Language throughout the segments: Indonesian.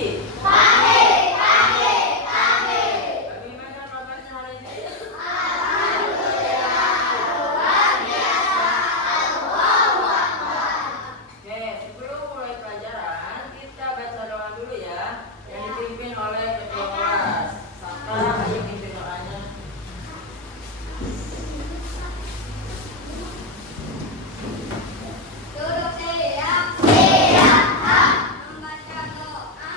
pagi. Bagaimana kabarnya hari ini? Oke, sebelum mulai pelajaran, kita baca doa dulu ya, yang dipimpin oleh ketua kelas. Saka, ayo pimpin doanya. Duduk siap. Membaca doa.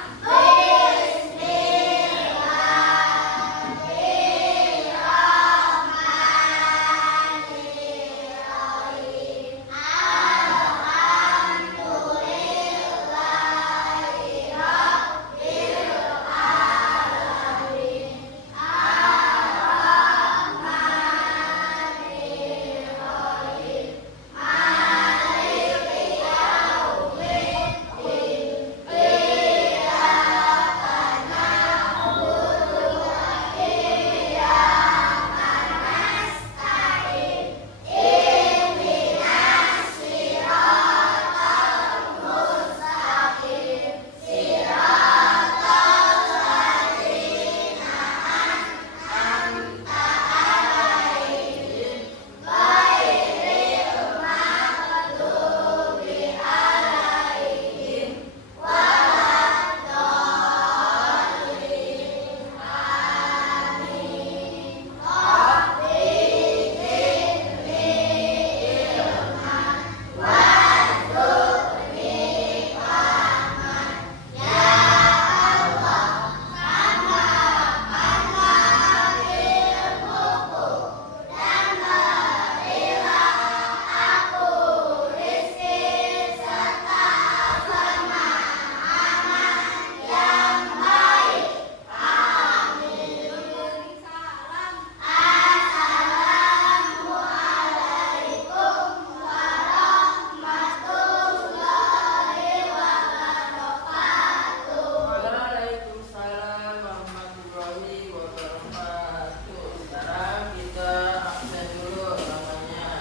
Waalaikumsalam warahmatullahi wabarakatuh. Sekarang kita absen dulu namanya.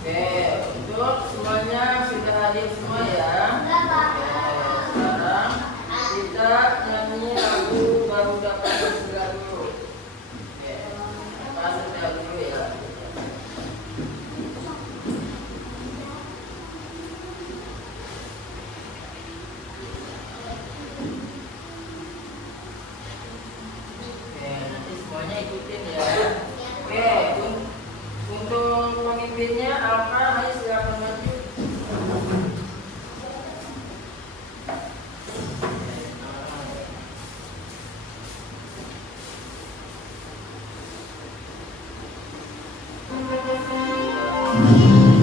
Oke, untuk semuanya sudah hadir semua ya. Oke, sekarang kita nyanyi lagu baru dapat sebelah dulu. Oke, kita setel dulu ya. Oke, nanti semuanya ikutin ya. Oke, untuk pemimpinnya Alfa, ayo silakan maju.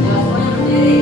Ya, semuanya berdiri.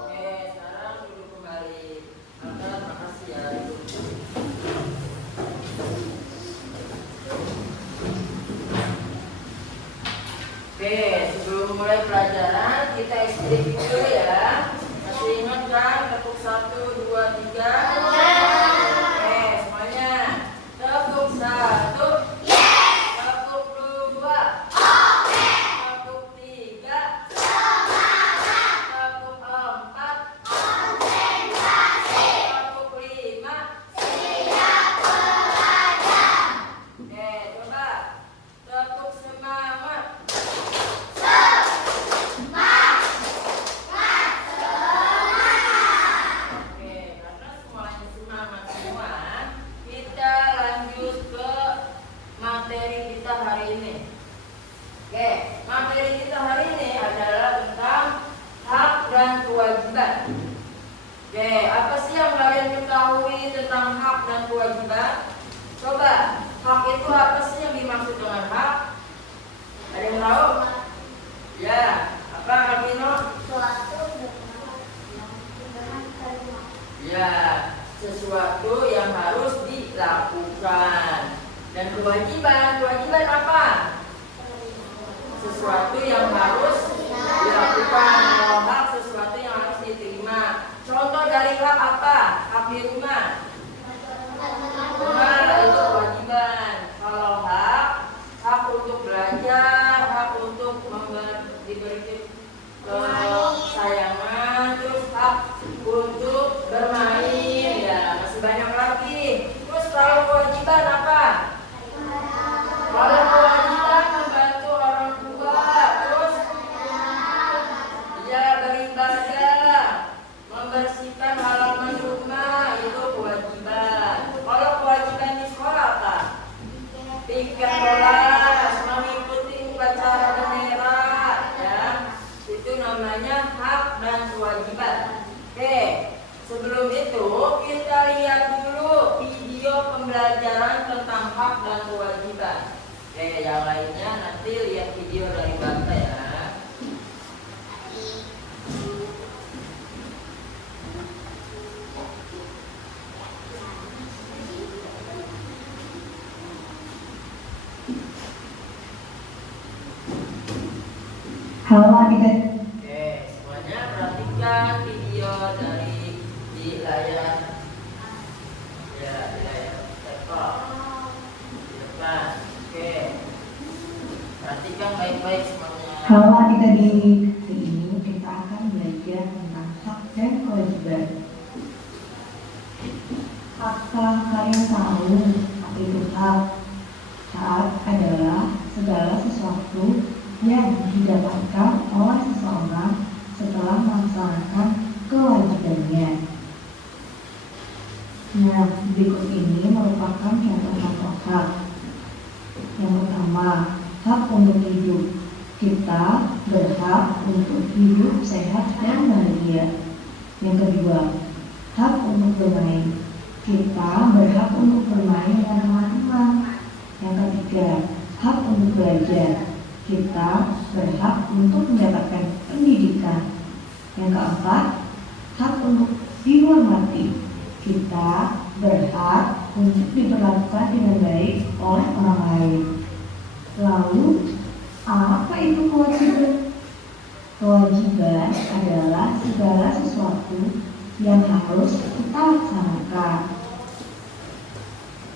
Oke, sekarang duduk kembali. Angkat, makasih ya. Oke, sebelum mulai pelajaran kita istirahat dulu ya. Masih ingat kan? Tepuk 1, 2, 3. Oke, semuanya. Tepuk 1. Tepuk 2. Tepuk 3. Tepuk 4. Tepuk 5. Oke, coba. Tepuk semangat. Ya, sesuatu yang harus dilakukan. Dan kewajiban apa? Sesuatu yang harus dilakukan. Kalau hak, sesuatu yang harus diterima. Contoh dari hak apa? Hak di rumah. Rumah itu kewajiban. Kalau hak untuk belajar, hak untuk diberi kesayangan, terus hak untuk bermain, ya masih banyak lagi. Terus kalau kewajiban apa? Kalau kewajiban membantu orang tua, terus ya beribadah, membersihkan halaman rumah, itu kewajiban. Kalau kewajiban di sekolah apa? Piket kelas, mengikuti upacara bendera, ya itu namanya hak dan kewajiban. Oke, sebelum itu kita lihat dulu video pembelajaran tentang hak dan kewajiban. Oke, yang lainnya nanti lihat video dari Bapak ya. Halo adik. Oke, semuanya perhatikan video dari di layar. Ya, di layar laptop. Di depan. Oke. Perhatikan baik-baik semuanya. Halo adik-adik. Hari ini kita akan belajar tentang hak dan kewajiban. Apakah kalian tahu apa itu hak? Hak adalah segala sesuatu yang didapatkan oleh seseorang setelah melaksanakan kewajibannya. Nah, berikut ini merupakan contoh-contoh hak. Yang pertama, hak untuk hidup. Kita berhak untuk hidup sehat dan bahagia. Yang kedua, hak untuk bermain. Kita berhak untuk bermain dengan teman-teman. Yang ketiga, hak untuk belajar. Kita berhak untuk mendapatkan pendidikan. Yang keempat, hak untuk dihormati. Kita berhak untuk diperlakukan dengan baik oleh orang lain. Lalu, apa itu kewajiban? Kewajiban adalah segala sesuatu yang harus kita laksanakan.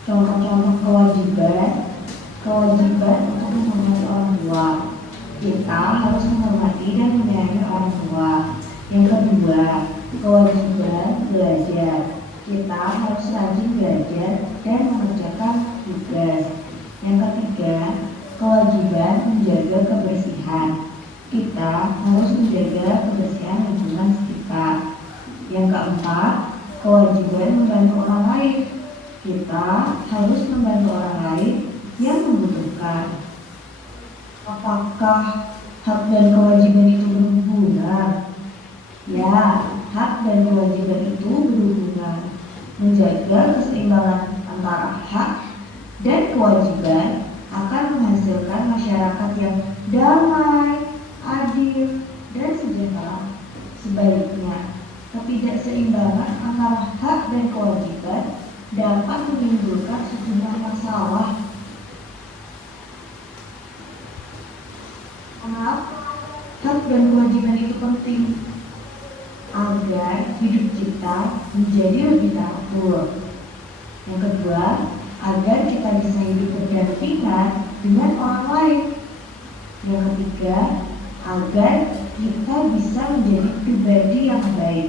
Contoh-contoh kewajiban untuk menghormati orang tua. Kita harus menghormati dan menyayangi orang tua. Yang kedua, kewajiban belajar. Kita harus rajin belajar dan mengerjakan tugas. Yang ketiga, kewajiban menjaga kebersihan. Kita harus menjaga kebersihan lingkungan sekitar. Yang keempat, kewajiban membantu orang lain. Kita harus membantu orang lain yang membutuhkan. Apakah hak dan kewajiban itu berhubungan? Ya, hak dan kewajiban itu berhubungan. Menjaga keseimbangan antara hak dan kewajiban akan menghasilkan masyarakat yang damai, adil, dan sejahtera. Sebaliknya, ketidakseimbangan antara hak dan kewajiban dapat menimbulkan sejumlah masalah. Mengapa hak dan kewajiban itu penting? Agar hidup kita menjadi lebih teratur. Yang kedua, agar kita bisa hidup berdampingan dengan orang lain. Yang ketiga, agar kita bisa menjadi pribadi yang baik.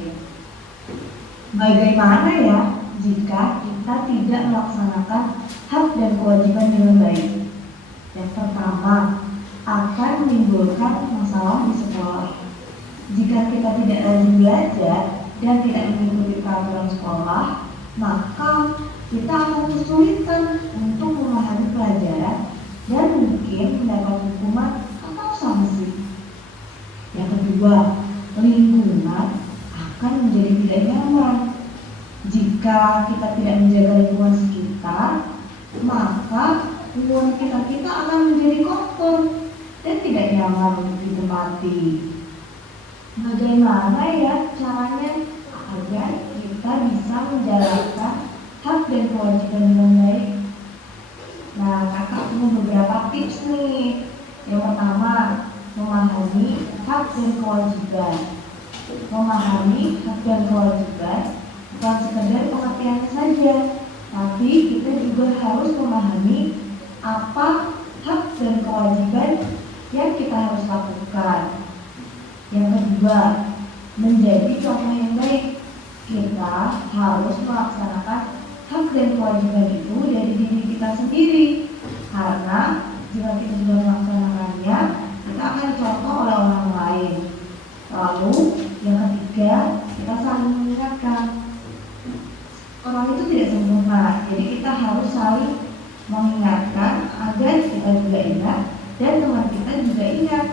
Bagaimana ya jika kita tidak melaksanakan hak dan kewajiban dengan baik? Yang pertama, akan menimbulkan masalah di sekolah. Jika kita tidak rajin belajar dan tidak mengikuti peraturan sekolah, maka kita akan kesulitan untuk memahami pelajaran dan mungkin mendapat hukuman atau sanksi. Yang kedua, lingkungan akan menjadi tidak nyaman. Jika kita tidak menjaga lingkungan sekitar, maka lingkungan kita akan menjadi kotor dan tidak nyaman untuk ditempati. Bagaimana ya caranya agar kita kita bisa menjalankan hak dan kewajiban dengan baik. Nah, kakak punya beberapa tips nih. Yang pertama, memahami hak dan kewajiban. Memahami hak dan kewajiban bukan sekedar pengertiannya saja, tapi kita juga harus memahami apa hak dan kewajiban yang kita harus lakukan. Yang kedua, menjadi contoh yang baik. Kita harus melaksanakan hak dan kewajiban itu dari diri kita sendiri. Karena jika kita sudah melaksanakannya, kita akan contoh oleh orang lain. Lalu, yang ketiga, kita saling mengingatkan. Orang itu tidak sempurna, jadi kita harus saling mengingatkan agar kita juga ingat dan teman kita juga ingat.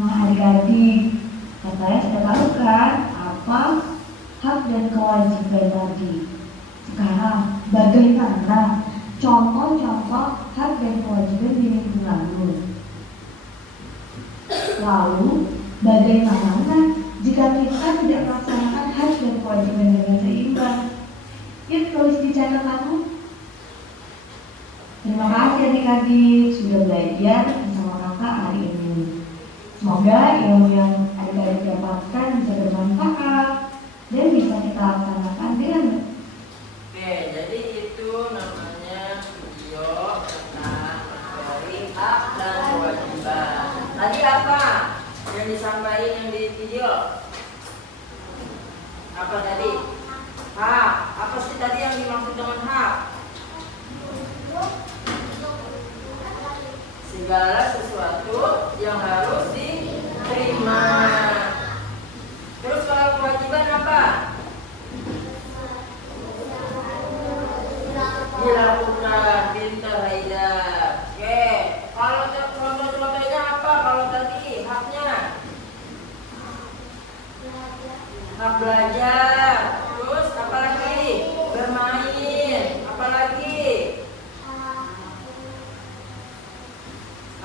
Nah, adik-adik, katanya sudah tahu kan apa hak dan kewajiban tadi. Sekarang, bagaimana contoh-contoh hak dan kewajiban di lingkunganmu? Lalu, bagaimana jika kita tidak melaksanakan hak dan kewajiban dengan seimbang? Yuk, tulis di catatanmu. Terima kasih adik-adik sudah belajar bersama kakak hari ini. Semoga ilmu yang adik-adik dapatkan bisa bermanfaat dan bisa kita laksanakan dengan baik. Oke, jadi itu namanya video tentang materi hak dan kewajiban. Tadi apa yang disampaikan yang di video? Apa tadi? Hak. Apa sih tadi yang dimaksud dengan hak? Segala sesuatu yang harus diterima. Terus kalau kewajiban apa? Dilakukan. Pintar Haida. Oke. Kalau contoh-contohnya apa? Kalau tadi haknya hak belajar. Terus apa lagi? Bermain. Apa lagi?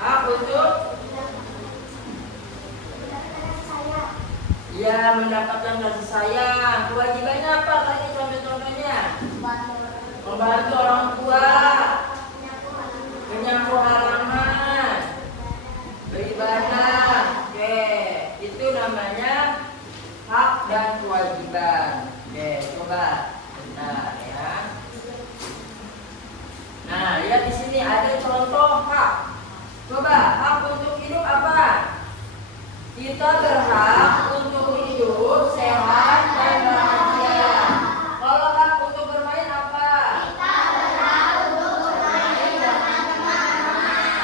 Hak untuk ya mendapatkan kasih sayang. Kewajibannya apa tadi contoh-contohnya? Membantu orang tua, menyapu halaman, beribadah. Oke, itu namanya hak dan kewajiban. Oke, coba. Nah, ya. Nah, lihat di sini ada contoh hak. Coba, hak untuk hidup apa? Kita berhak untuk hidup sehat dan bahagia. Kalau hak untuk bermain apa? Kita berhak untuk bermain dengan teman-teman.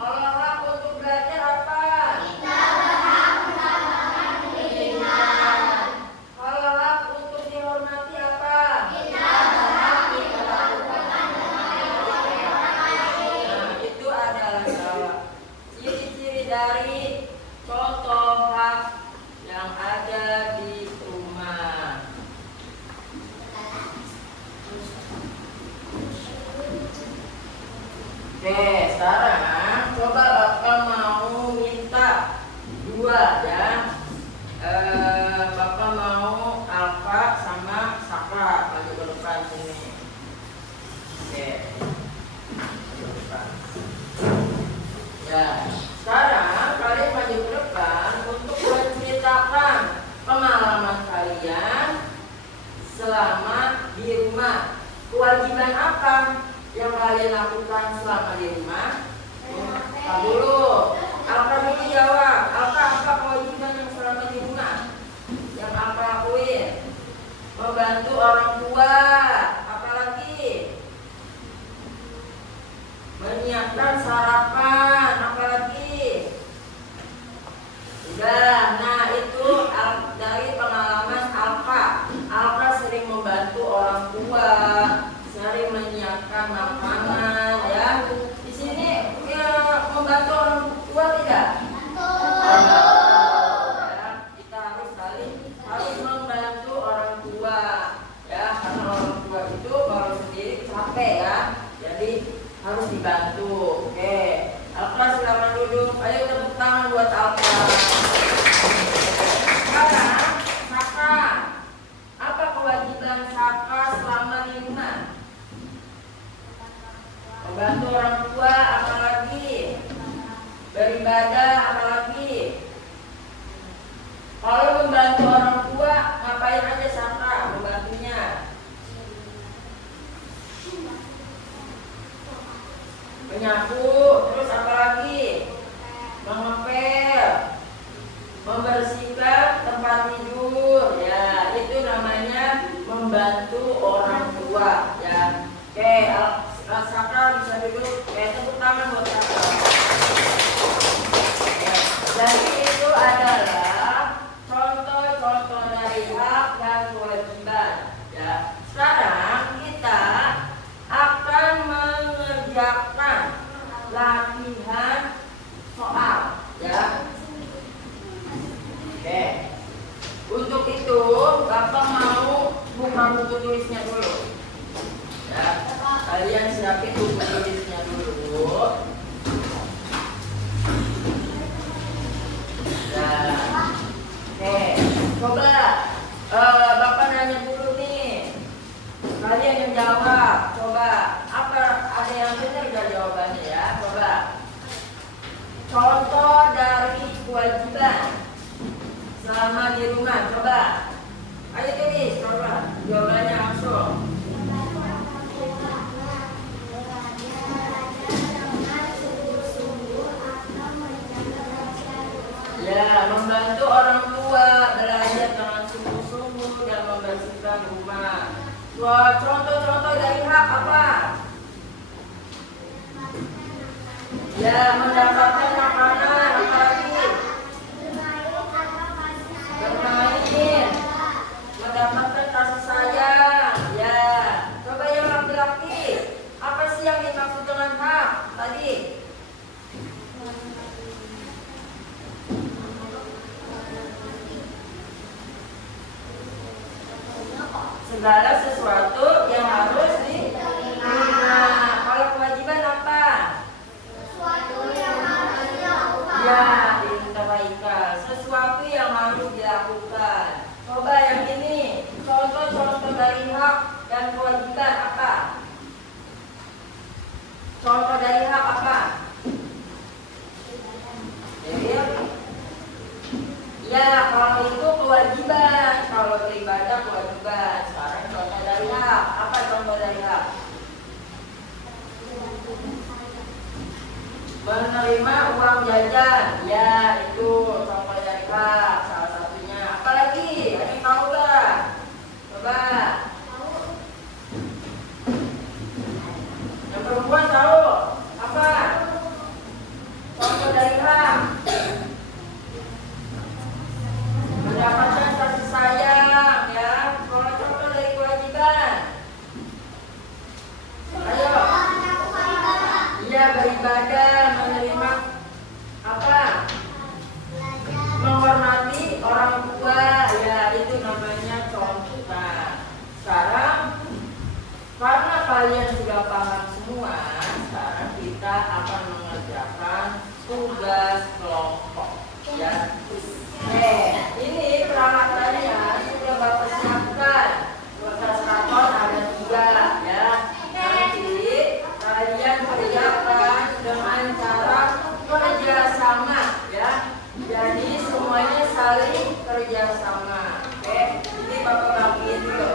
Kalau hak untuk belajar apa? Kita berhak mendapatkan pendidikan. Kalau hak untuk dihormati apa? Kita berhak diperlakukan dengan baik oleh orang lain. Nah, itu adalah salah. Ciri-ciri dari contoh hak yang ada di rumah. Oke, sekarang coba Bapak mau minta dua ya. Bapak mau Alfa sama Sakra maju ke depan sini. Oke. Maju ke depan. Ya, sekarang kalian maju ke depan untuk menceritakan pengalaman kalian selama di rumah. Kewajiban apa yang kalian lakukan selama di rumah? Apa dulu? Alfa dulu jawab. Alfa, apa kewajiban yang selama di rumah yang Alfa lakuin? Membantu orang tua. Apalagi? Menyiapkan sarapan. Apalagi? Udah. Nah, itu dari pengalaman Alfa. Alfa sering membantu orang tua, sering menyiapkan makanan ya. Di sini ya, membantu orang tua tidak? Ya, kita harus membantu orang tua ya, karena orang tua itu baru sendiri capek ya, jadi harus dibantu. Oke, Alfa silakan duduk. Ayo tepuk tangan buat Alfa. Sekarang Sakra, Jadi itu adalah contoh-contoh dari hak dan kewajiban. Ya. Sekarang kita akan mengerjakan latihan soal. Ya. Oke. Untuk itu, Bapak mau buka buku tulisnya dulu. Ya. Kalian siapin buku tulisnya dulu. Nah, oke, coba Bapak nanya dulu nih, kalian yang jawab. Coba, apa ada yang benar gak jawabannya ya? Coba. Contoh dari kewajiban selama di rumah. Coba. Ayo tulis, coba. Jawabannya langsung. Ya, membantu orang tua belajar dengan sungguh-sungguh dan membersihkan rumah. Wah, contoh-contoh dari hak apa? Ya, mendapatkan makanan, apa lagi? Bermain, mendapatkan kasih sayang. Ya, coba yang laki-laki, apa sih yang dimaksud dengan hak tadi? Segala sesuatu yang harus diterima. Kalau kewajiban apa? Sesuatu yang harus dilakukan. Ya, pintar. Sesuatu yang harus dilakukan. Coba yang ini, contoh-contoh dari hak dan kewajiban apa? Contoh dari hak apa? Ya, kalau itu kewajiban, kalau beribadah kewajiban. Sekarang contoh dari hak, apa contoh dari hak? Menerima uang jajan, ya itu contoh dari hak, salah satunya. Apalagi, ada yang tahu gak? Coba. Yang perempuan tahu apa? Contoh dari hak. Mendapatkan kasih sayang, ya. Kalau contoh dari kewajiban, ayo. Iya, beribadah, menerima apa? Menghormati orang tua, ya itu namanya contoh. Nah, sekarang karena kalian sudah paham semua, sekarang kita akan mengerjakan tugas kelompok, ya. Ini peralatannya sudah Bapak siapkan. Kertas karton ada 3, ya. Nanti kalian kerjakan dengan cara kerjasama, ya. Jadi semuanya saling kerjasama. Oke, ini Bapak bagiin dulu.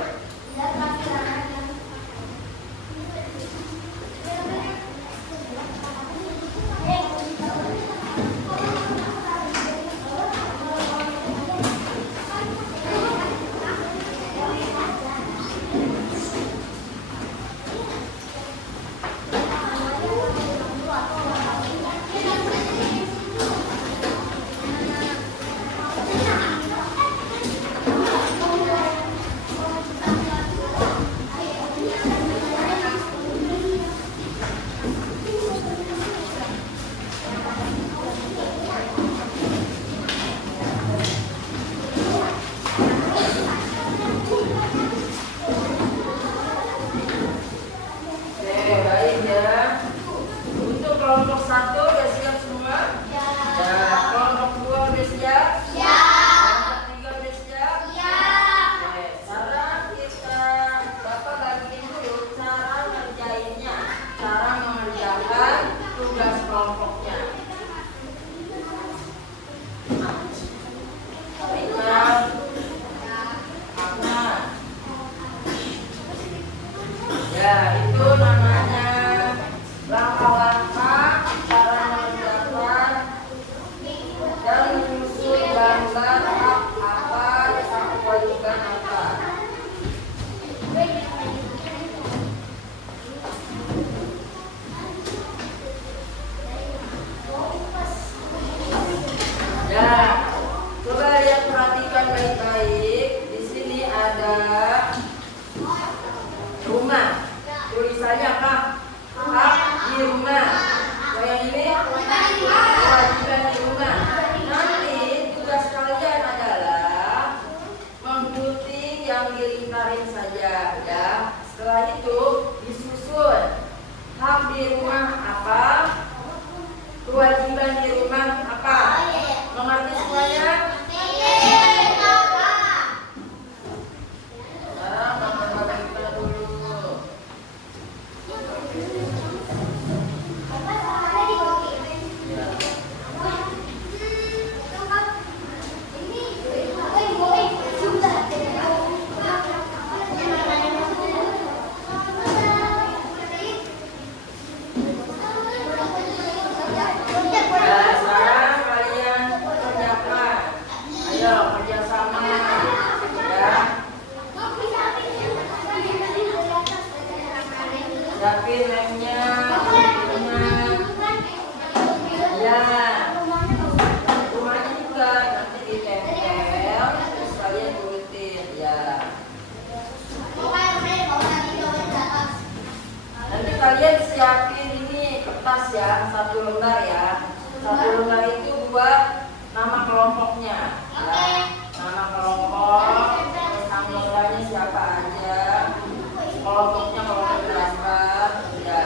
Ya, coba lihat perhatikan baik-baik. Di sini ada rumah. Tulisannya apa? Hak di rumah. Yang ini kewajiban di rumah. Nanti tugas kalian adalah mengikuti yang dilingkarin saja, ya. Setelah itu disusun hak di rumah apa, kewajiban di rumah apa. Mengerti semuanya? Sekarang bapak kita dulu. Nah, sekarang kalian kerjakan. Ayo kerjasama, ya. Siapin lemnya, bukunya. Ya, rumahnya juga nanti ditempel. Terus kalian turutin, ya. Nanti kalian siapin ini kertas ya, 1 lembar ya. 1 lembar itu buat nama kelompoknya, ya. Nama kelompok, terus anggotanya siapa aja, kelompoknya kelompok berapa, ya.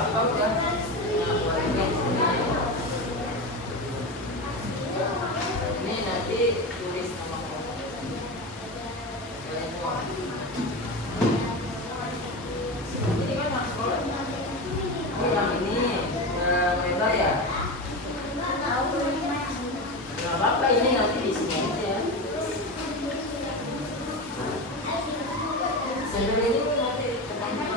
apa udah? Nah, keluarin ini nanti tulis nama kamu. Ini kan hak sekolah. Oh yang ini lebar ya? Nggak apa-apa, ini nanti di sini aja. Sendal ini nanti ketemu.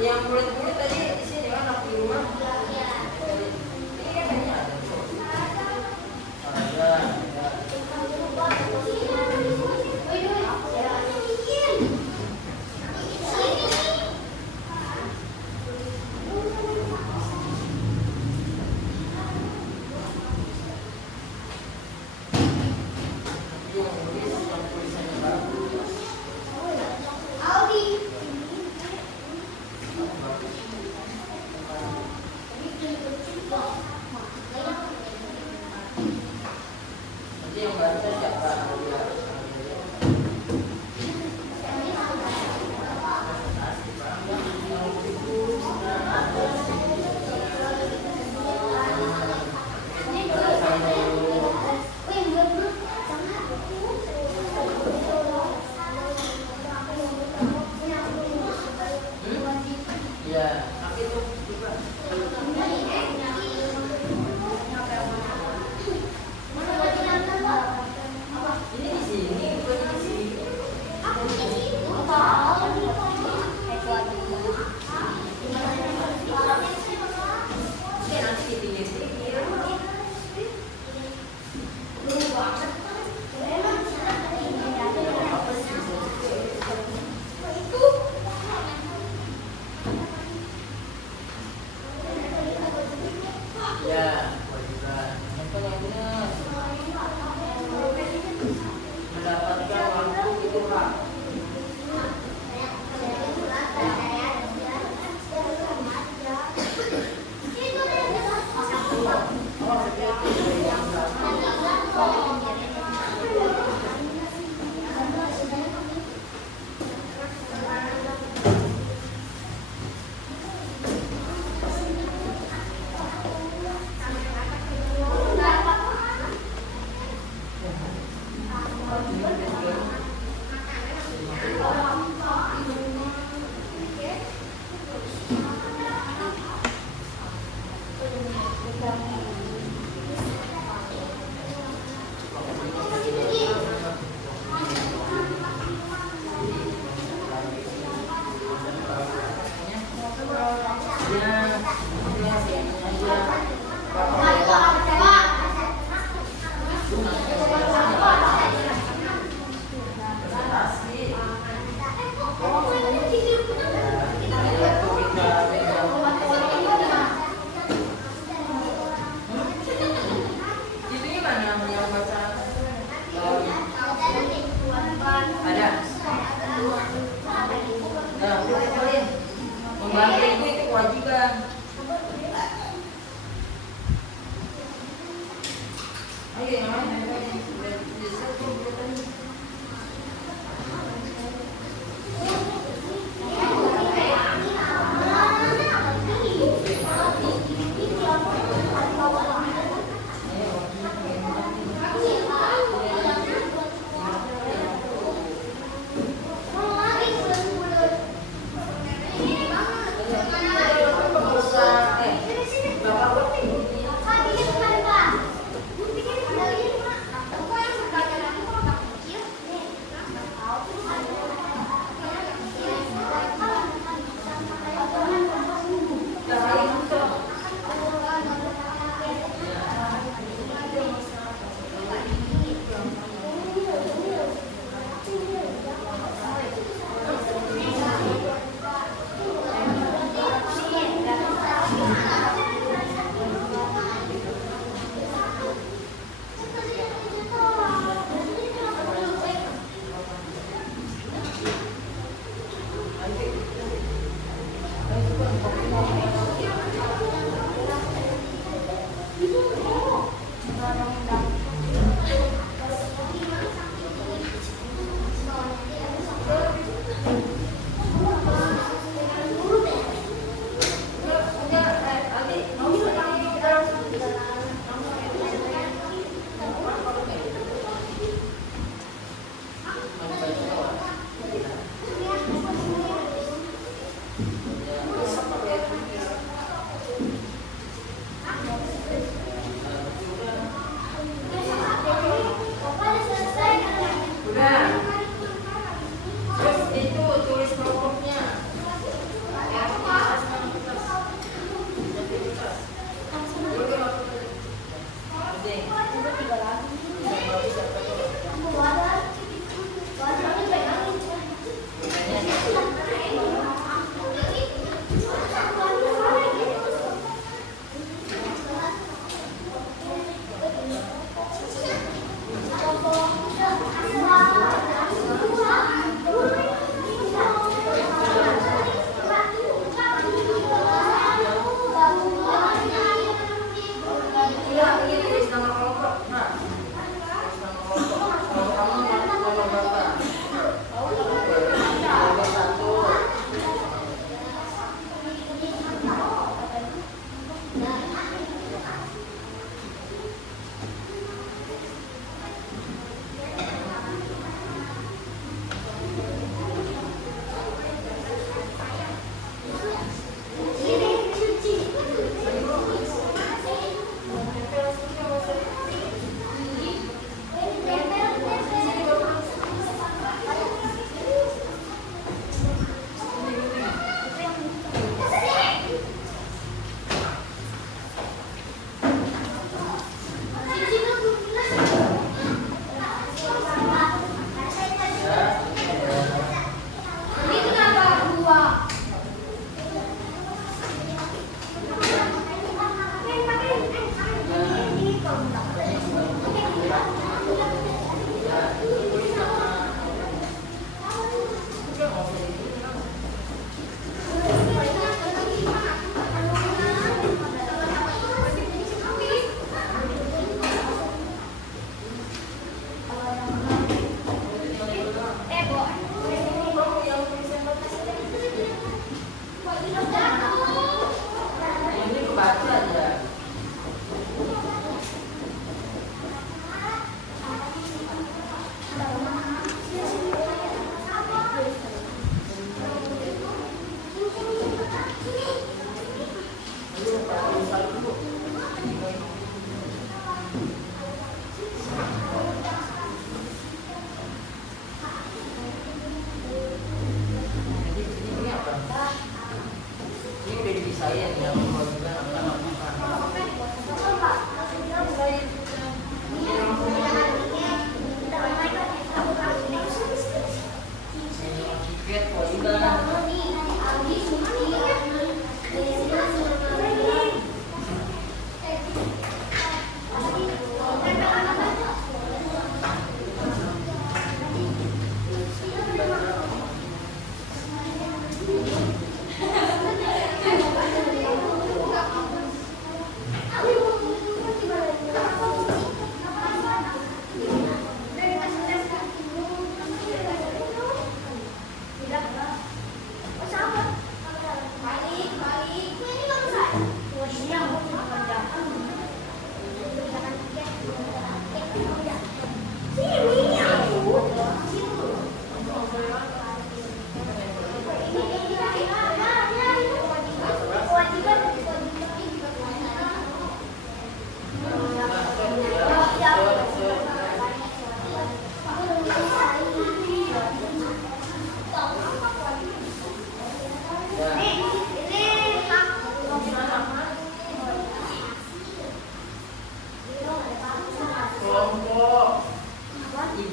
Yang kulit-kulit tadi di sini kan anak di rumah. Ini kan kayaknya ada tuh. Ada. Yang baca siapa? Ya, tapi itu juga. Ini di sini, bukan di sini. Oke, nanti di pinggir-pinggir. Apa sih? Ya, kewajiban. Contoh yang benar. Mendapatkan waktu itu hak. Membantu ibu itu kewajiban. Ayo, namanya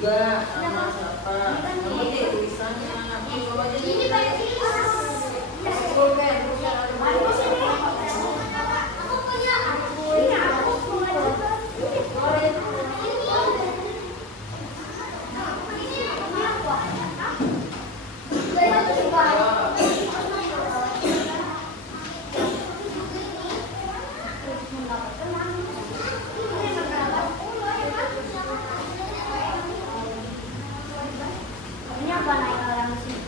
juga sama siapa. Yang penting tulisannya. Coba aja dulu. Pulpen, Ini apa naik orang sini?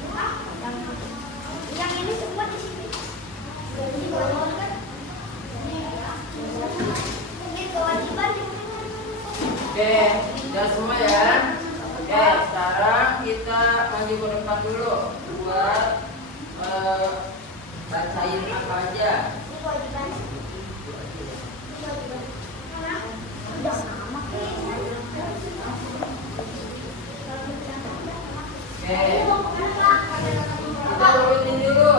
Yang ini semua di sini. Ini kewajiban. Oke, udah semua ya. Oke, sekarang kita maju ke depan dulu buat bacain apa aja. Ini kewajiban. Udah sama. Oke, kita urutin dulu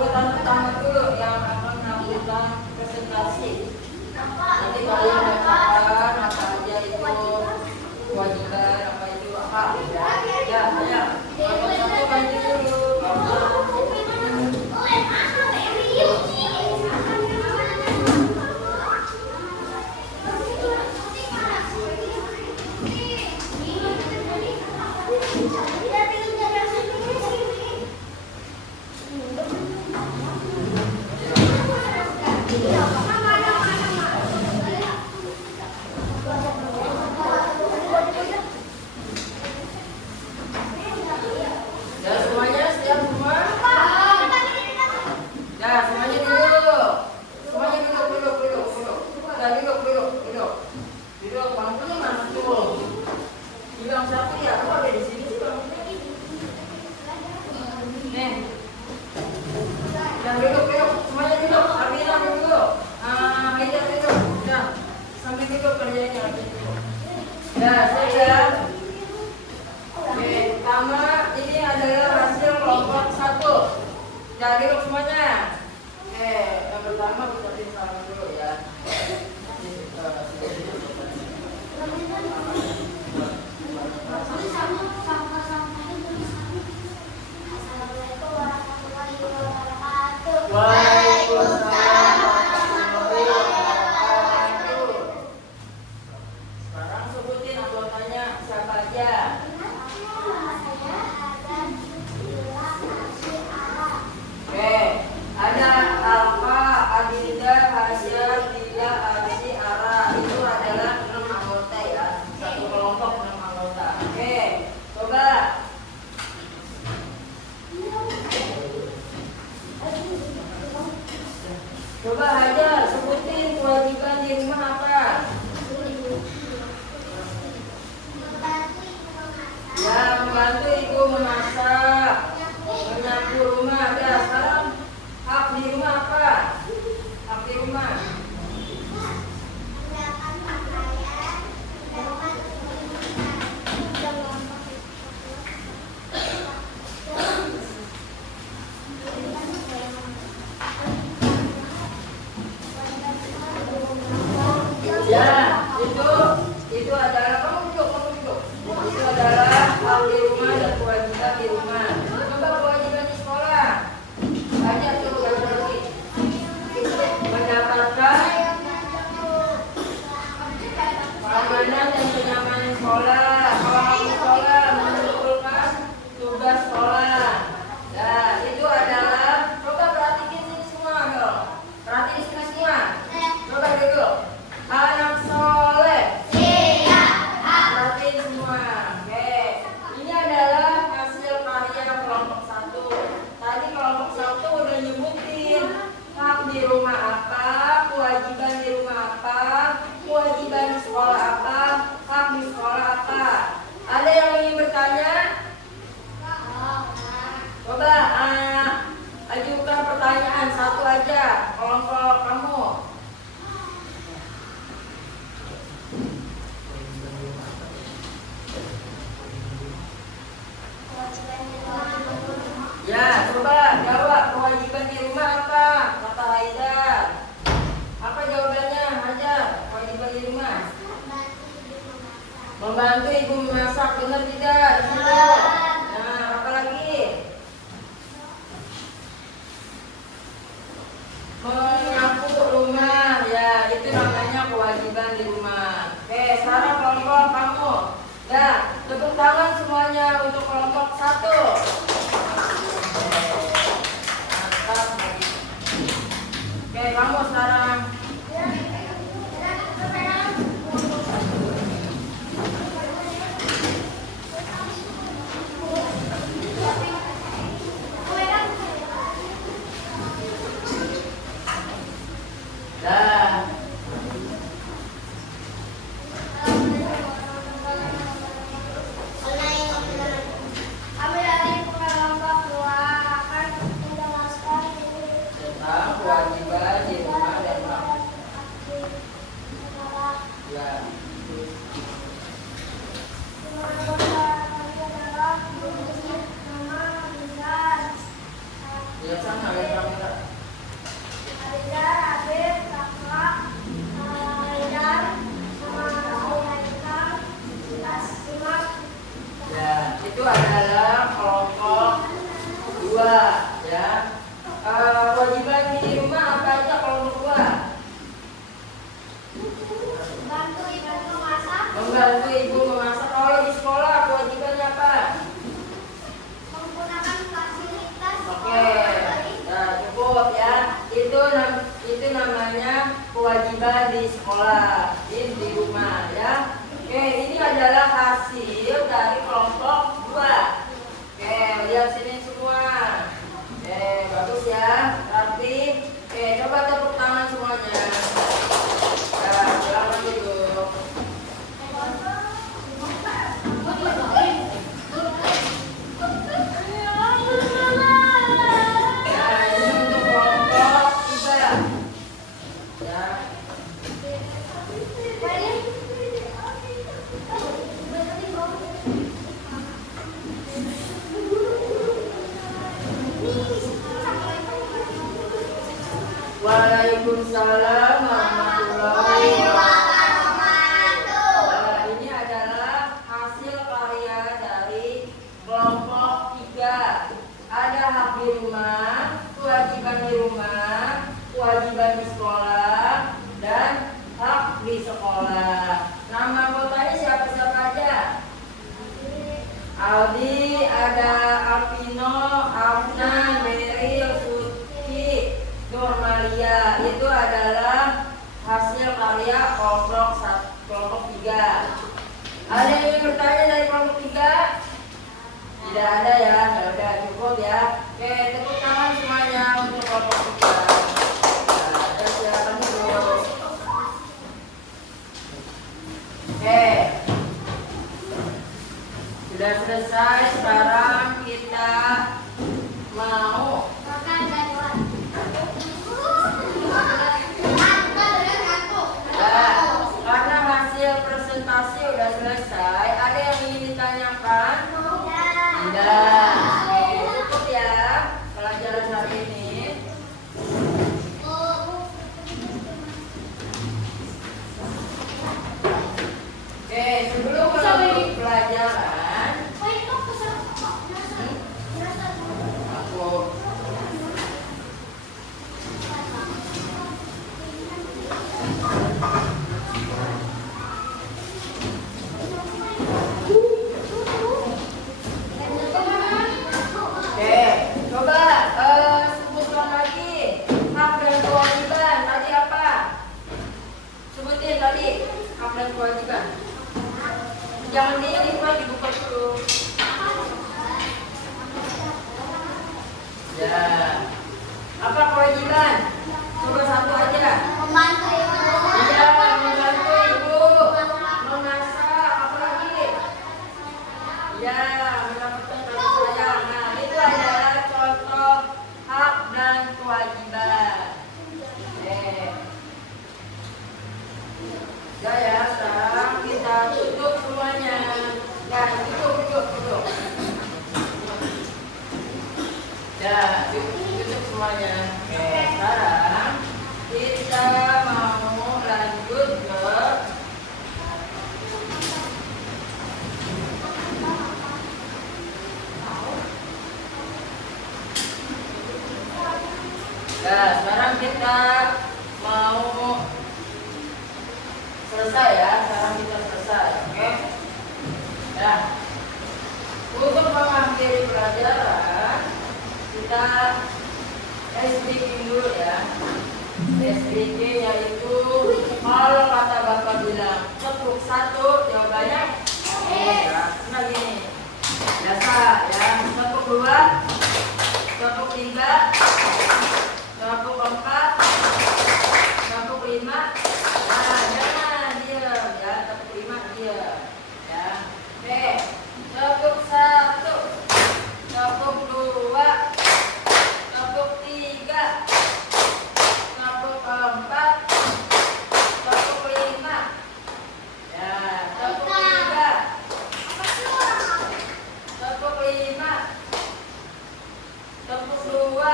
urutan pertama dulu yang akan melakukan presentasi. Nanti kalian bacakan apa aja itu kewajiban, apa itu apa. Ya, ayo. Nomor satu maju dulu. Ya semuanya siap semua? Ya semuanya duduk. Semuanya duduk. Ya duduk. Duduk, bangkunya mana tuh? Bilang siapa ya? Kok ada di sini sih bangkunya? Nih. Ya duduk. Semuanya duduk. Arvina duduk. Haidar duduk. Ya, sambil duduk kerjanya lagi. Ya, siap. Oke, pertama ini adalah hasil kelompok 1. Jadi duduk semuanya. Oke, yang pertama kita salam dulu ya. Waalaikumsalam warahmatullahi wabarakatuh. Sekarang sebutin anggotanya siapa aja. Oke, ada Alfa, Adinda, Hasya, Dila, Arsi, Ara. Itu adalah 6 anggota ya. Satu kelompok 6 anggota. Oke, coba. Coba aja sebutin kewajiban di rumah apa? Ya, membantu ibu memasak, menyapu rumah. Ada sekarang hak di rumah apa? Hak di rumah. Ya, itu adalah kamu duduk. Itu adalah hak di rumah dan kewajiban di rumah. Coba kewajiban di sekolah. Baca lagi. Mendapatkan keamanan dan kenyamanan sekolah. Kalau kamu sekolah mengumpulkan tugas sekolah. Nah, itu adalah coba perhatiin sini semua dong. Perhatiin sini semua. Coba duduk. Anak soleh. Perhatiin semua. Oke. Ini adalah hasil karya kelompok 1. Tadi kelompok 1 udah nyebutin hak di rumah apa, kewajiban di rumah apa, kewajiban di sekolah apa, hak di sekolah apa. Ada yang ingin bertanya? Coba ajukan pertanyaan satu aja kelompok kamu. Ya, coba jawab kewajiban di rumah apa? Kata Haidar. Apa jawabannya? Hajar, kewajiban di rumah. Membantu ibu memasak, benar tidak? Di situ. Nah, apa lagi? Menyapu rumah, ya itu namanya kewajiban di rumah. Oke, sekarang kelompok kamu. Ya, tepuk tangan semuanya untuk kelompok 1. Mantap. Oke, kamu sekarang. Dah. Tentang kewajiban di rumah dan ya. Ya sana ya kamera. Ya, itu adalah kelompok 2 ya. Kewajiban di rumah apa aja kelompok 2? Membantu ibu memasak. Kalau di sekolah kewajibannya apa? Oke, nah, cukup ya. Itu namanya kewajiban di sekolah, di rumah ya. Oke, ini adalah hasil dari kelompok 2. Oke, lihat sini semua. Oke, bagus ya, rapi. Oke, coba tepuk tangan semuanya. Ya, silakan duduk. Nah, ini untuk kelompok 3. Ya. Waalaikumsalam warahmatullahi wabarakatuh. Nah, ini adalah hasil karya dari kelompok 3. Ada hak di rumah, kewajiban di rumah, kewajiban di sekolah, dan hak di sekolah. Nama anggotanya siapa-siapa aja? Aldi, ada Alvino, Afnan, Beril, Suci, Nurmalia. Itu adalah hasil karya kelompok 3. Ada yang ingin bertanya dari kelompok 3? Tidak ada ya, ya udah cukup ya. Oke, tepuk tangan semuanya untuk kelompok 3. Nah, terus silakan duduk. Oke, sudah selesai. Sekarang kita mau karena hasil presentasi udah selesai. Ada yang ingin ditanyakan? Tidak. Oke, cukup ya pelajaran hari ini. Oke, sebelum melanjut pelajaran, aku Oke, coba sebutkan lagi hak dan kewajiban. Tadi apa? Sebutin tadi hak dan kewajiban. Jangan dibuka dulu. Ya. Apa kewajiban? Coba satu aja. Iya, membantu ibu memasak. Apa lagi? Ya, mendapatkan kasih sayang. Nah, itu adalah contoh hak dan kewajiban. Ya, sekarang kita tutup semuanya. Ya, tutup. Ya, tutup semuanya. Oke, sekarang kita mau lanjut ke kita mau selesai ya. Sekarang kita selesai, oke? Ya. Untuk mengakhiri pelajaran, kita SBQ dulu ya. SBQ yaitu kalau kata Bapak bilang tepuk 1, jawabannya ya. Nah gini, biasa ya. Tepuk 2, tepuk 3, tepuk 4, tepuk 5. Nah, jangan diam ya. Tepuk 5 diam ya. Oke. Tepuk 1, tepuk 2, tepuk 3, tepuk 4, tepuk 5. Ya, tepuk 3, tepuk 5, tepuk 2,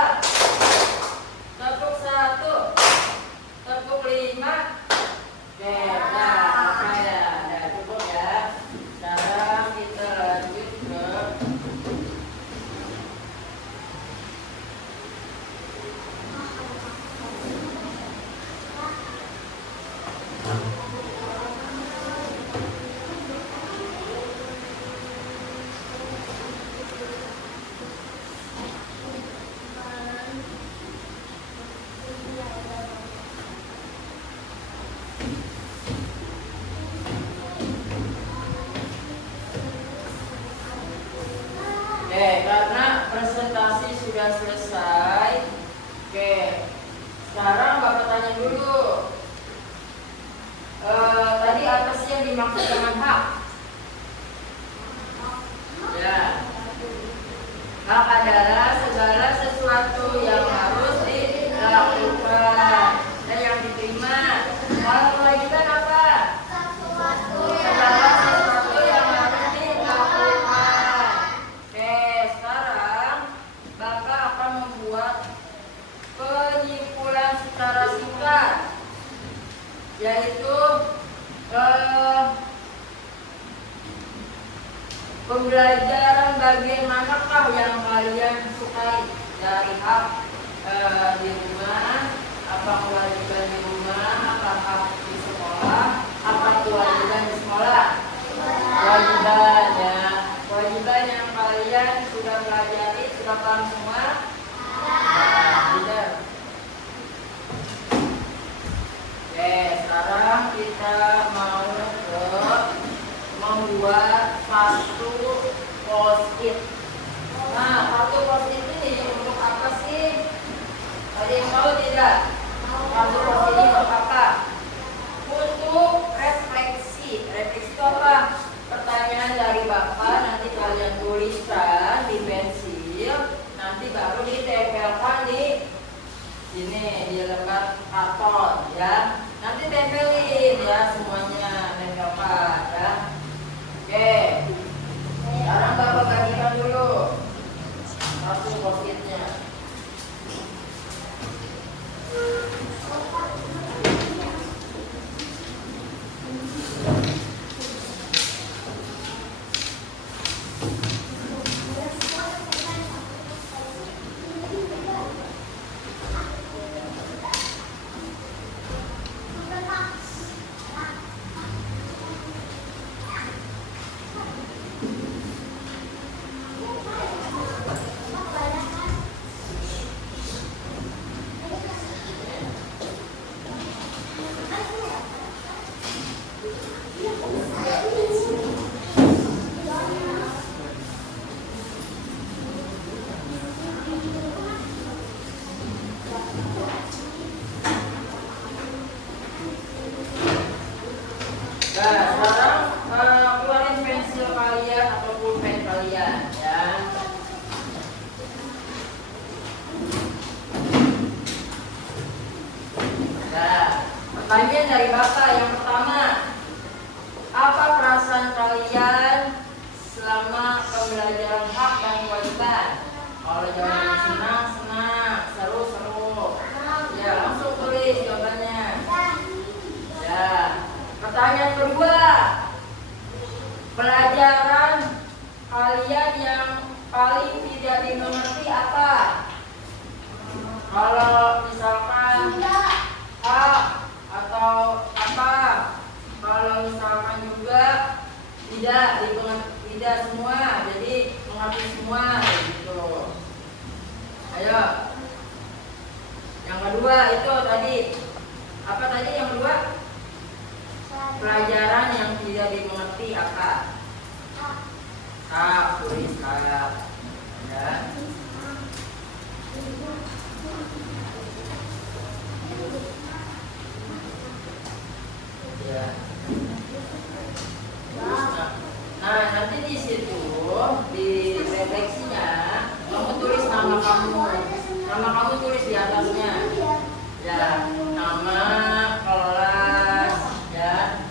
tepuk 1, tepuk 5. Oke, nah, ya, udah cukup ya. Sekarang kita lanjut ke karena presentasi sudah selesai. Oke, sekarang Bapak tanya dulu. Tadi apa sih yang dimaksud dengan hak? Ya, hak adalah segala sesuatu yang harus dilakukan dan yang diterima. Kalau kewajiban apa? Segala sesuatu yang harus dilakukan. Oke, sekarang Bapak akan membuat penyimpulan secara singkat, yaitu pembelajaran bagaimanakah yang kalian sukai dari hak di rumah, apa kewajiban di rumah, apa hak di sekolah, apa kewajiban di sekolah. Kewajiban ya, kewajiban yang kalian sudah pelajari, sudah paham semua. Tidak. Oke, sekarang kita mau membuat satu post-it. Nah, satu post-it ini untuk apa sih? Ada yang tahu tidak? Satu post-it ini untuk apa? Untuk refleksi. Refleksi itu apa? Pertanyaan dari Bapak nanti kalian tuliskan di pensil, nanti baru ditempelkan di sini di lembar karton ya. Nanti tempelin ya semuanya, tempelkan ya. Oke. Sekarang Bapak bagikan dulu satu post-itnya. Nah, sekarang keluarin pensil kalian atau pulpen kalian ya. Nah, pertanyaan dari Bapak yang pertama, apa perasaan kalian selama pembelajaran hak dan kewajiban? Kalau jawabannya senang, senang, seru, seru. Ya, langsung tulis jawabannya. Ya. Pertanyaan kedua, pelajaran kalian yang paling tidak dimengerti apa? Kalau misalkan atau apa? Kalau misalkan juga tidak semua, jadi mengerti semua gitu. Ayo. Yang kedua itu tadi apa tadi yang kedua? Pelajaran yang tidak dimengerti apa? Tulis ya. Ya. Nah, nanti di situ di refleksinya kamu tulis nama kamu. Nama kamu tulis di atasnya. Ya, nama kelas ya.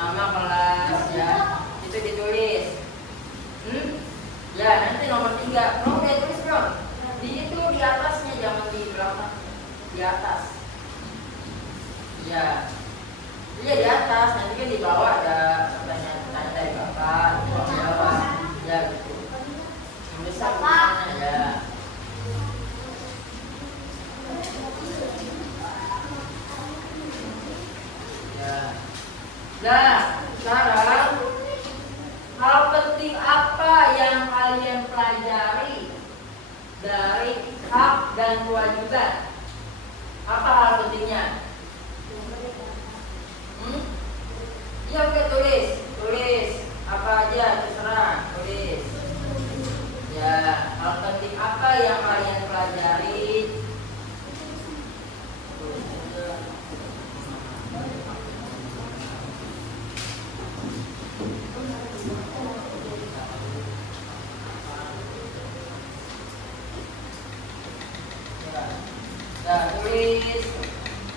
Nama kelas ya. Itu ditulis. Ya, nanti nomor 3. Kamu udah tulis belum? Di itu di atasnya, jangan di belakang. Di atas. Ya. Iya di atas, nanti kan di bawah ada pertanyaan dari Bapak, jawab jawab, ya gitu. Yang besar mana ya? Ya. Nah, sekarang hal penting apa yang kalian pelajari dari hak dan kewajiban? Apa hal pentingnya? Iya oke, tulis apa aja terserah, tulis. Ya, hal penting apa yang kalian pelajari? Tulis aja. Ya, tulis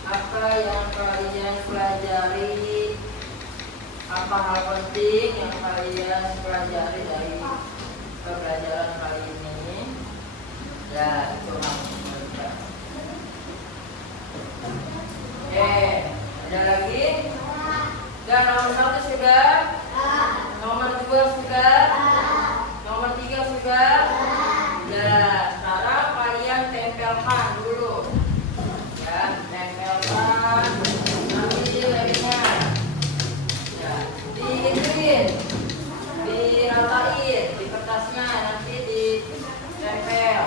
apa yang kalian pelajari. Apa hal penting yang kalian pelajari dari pembelajaran kali ini? Ya, itu hal penting. Ada lagi? Dan nomor 1 sudah? Nomor 2 sudah? Nomor 3 sudah? Ya, sekarang kalian tempelkan dulu. Ya, tempelkan. Nanti labelnya. Digituin, diratain di kertasnya, nanti ditempel.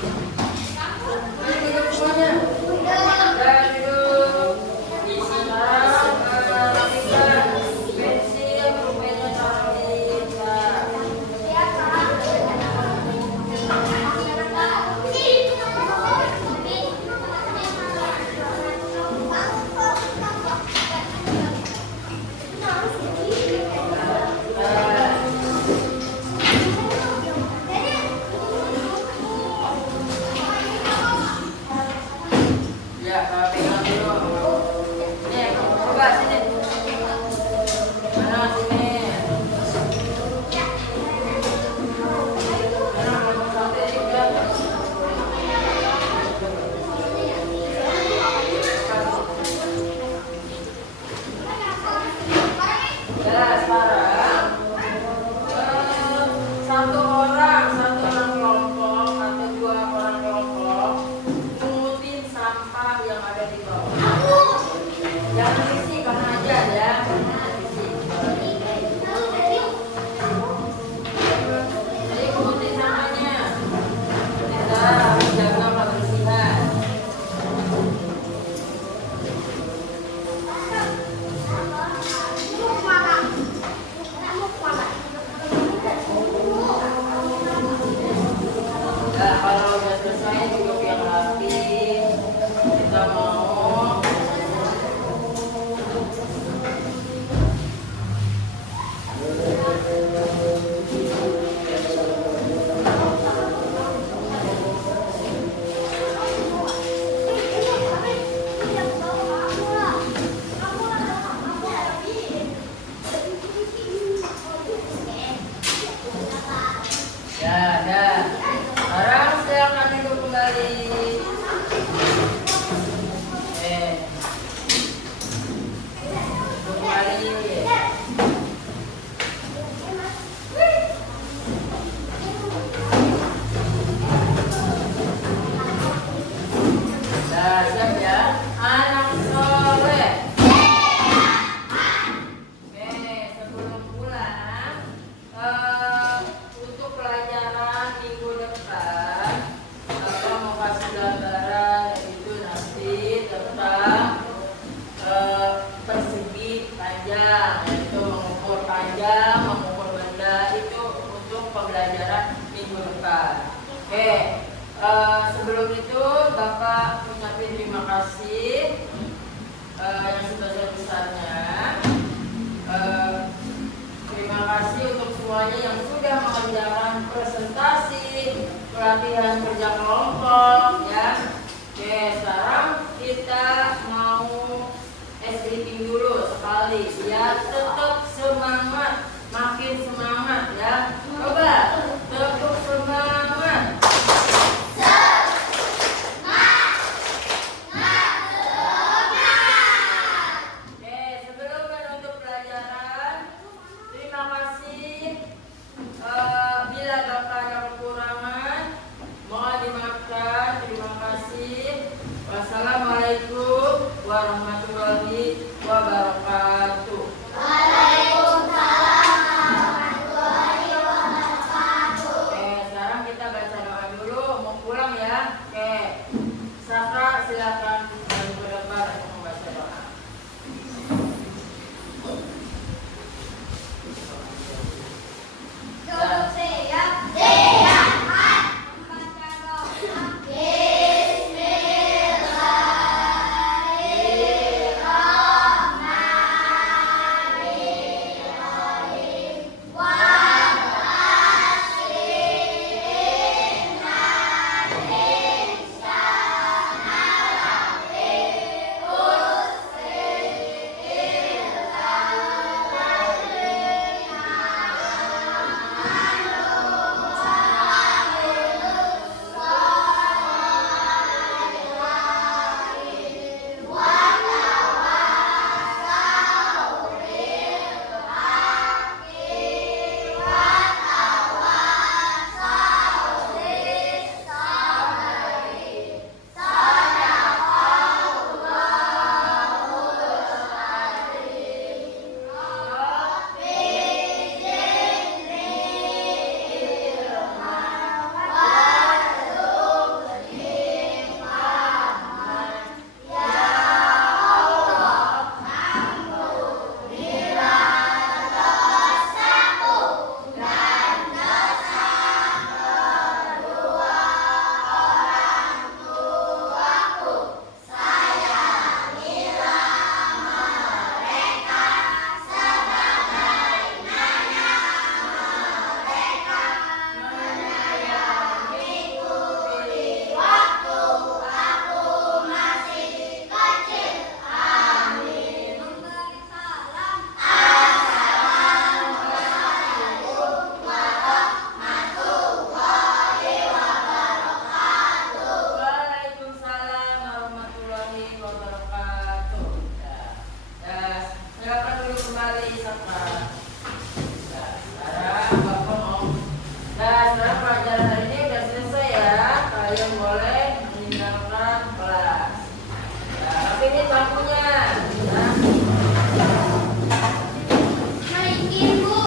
Ayo duduk semuanya. Dan duduk. Sekarang rapikan pensil, pulpennya taruh di tas. Ya, pegang dulu. Nih, coba sini. Mana sini? Mana mau sampai juga? Ya, sekarang satu orang kelompok atau dua orang kelompok mengutin sampah yang ada di bawah. Jangan disihkan aja ya. Jadi mengutin sampahnya. Kita harus jaga kebersihan. Nah, kalau udah selesai duduk yang rapi, kita mau ya, dah. Sekarang silakan duduk kembali. Duduk kembali. Dah, siap ya. Anak soleh. Oke, sebelum pulang, untuk pelajaran minggu depan, Bapak mau kasih gambaran yaitu nanti tentang persegi panjang, yaitu mengukur panjang, mengukur benda itu untuk pembelajaran minggu depan. Oke, sebelum itu Bapak ucapin terima kasih yang sebesar-besarnya. Terima kasih untuk semuanya yang sudah mengerjakan presentasi, pelatihan kerja kelompok ya. Oke, sekarang kita mau escripting dulu sekali biar tetap semangat, makin semangat ya. Coba tetap semangat. Oke, sebelum menutup pelajaran, terima kasih. Bila Bapak ada kekurangan, mohon dimaafkan. Terima kasih. Wassalamualaikum.